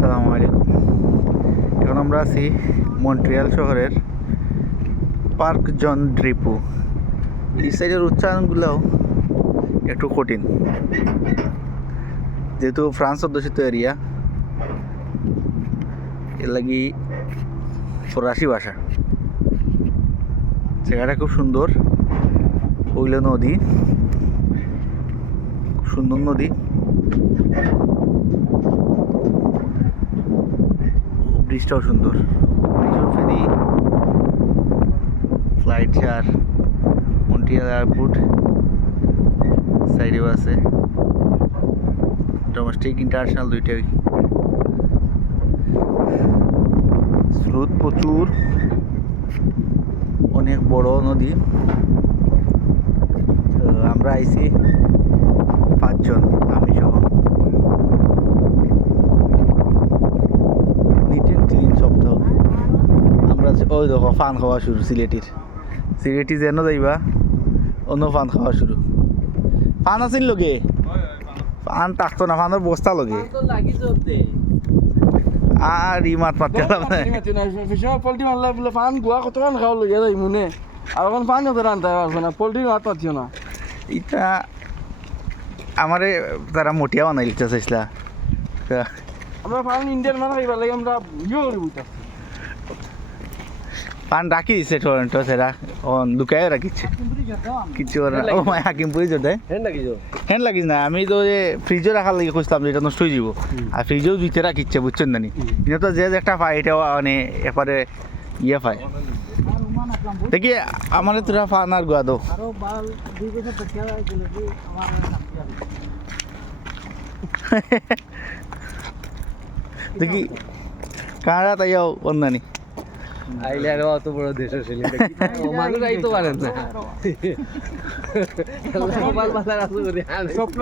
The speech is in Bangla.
আসসালামু আলাইকুম। এখন আমরা আছি মন্ট্রিয়াল শহরের পার্ক জন ড্রিপু। এই সাইডের উচ্চারণগুলোও একটু কঠিন, যেহেতু ফ্রান্স অধ্যুষিত এরিয়া, এর লাগি ফরাসি ভাষা। জায়গাটা খুব সুন্দর, ওইল নদী, খুব সুন্দর নদী। ব্রিজটাও সুন্দর, ব্রিজের ফেরি ফ্লাইট চার মন্ট্রিয়াল এয়ারপোর্ট সাইডেও আছে, ডোমেস্টিক ইন্টারন্যাশনাল দুইটাই। স্রোত প্রচুর, অনেক বড় নদী। তো আমরা আইছি 5 জন, আমি সহ। নিট অ্যান্ড ক্লিন সপ্তাহ। আমরা ওই দেখো ফান খাওয়া শুরু, সিলেটি যেন যাইবা অন্য ফান খাওয়া শুরু। ফান আছিল লগে, ফান থাকতো না, ফানের বস্তা লগে আর ই মাত মাত পোল্ট্রি মারলে বলে ফান গুয়া কতক্ষণ খাওয়া লইয়া যাই মনে আর এখন ফান কত রান্তা পারছো না, পোল্ট্রি মাত পাচ্ছিও না। এটা আমারে তারা মোটিয়া বানাই দিতে চাইছিলা। আমরা ফান ইন্ডিয়ান মানে খাইবার লাগে আমরা ইয়ে করে বুঝতে পান রাখি দিছে টরেন্টো, সেরা লুকায় রাখিছে কিছু ও মায় হাকিমপুরি জোটে হ্যাঁ লাগিস না। আমি তো ফ্রিজও রাখার লাগে খুঁজতাম, যেটা নষ্ট হয়ে যাব, আর ফ্রিজেও দুইতে রাখিচ্ছে, বুঝছেন না নি। কিন্তু তো যে একটা পায় এটাও মানে এবারে ইয়ে পায়। দেখি আমার তোরা ফান আর গোয়া দো দেখি কারা তাইও অন্যানি আইলে আর অত বড় দেশ আসলে মানুষ আইতো পারেন না মোবাইল বাজার আসু করে স্বপ্ন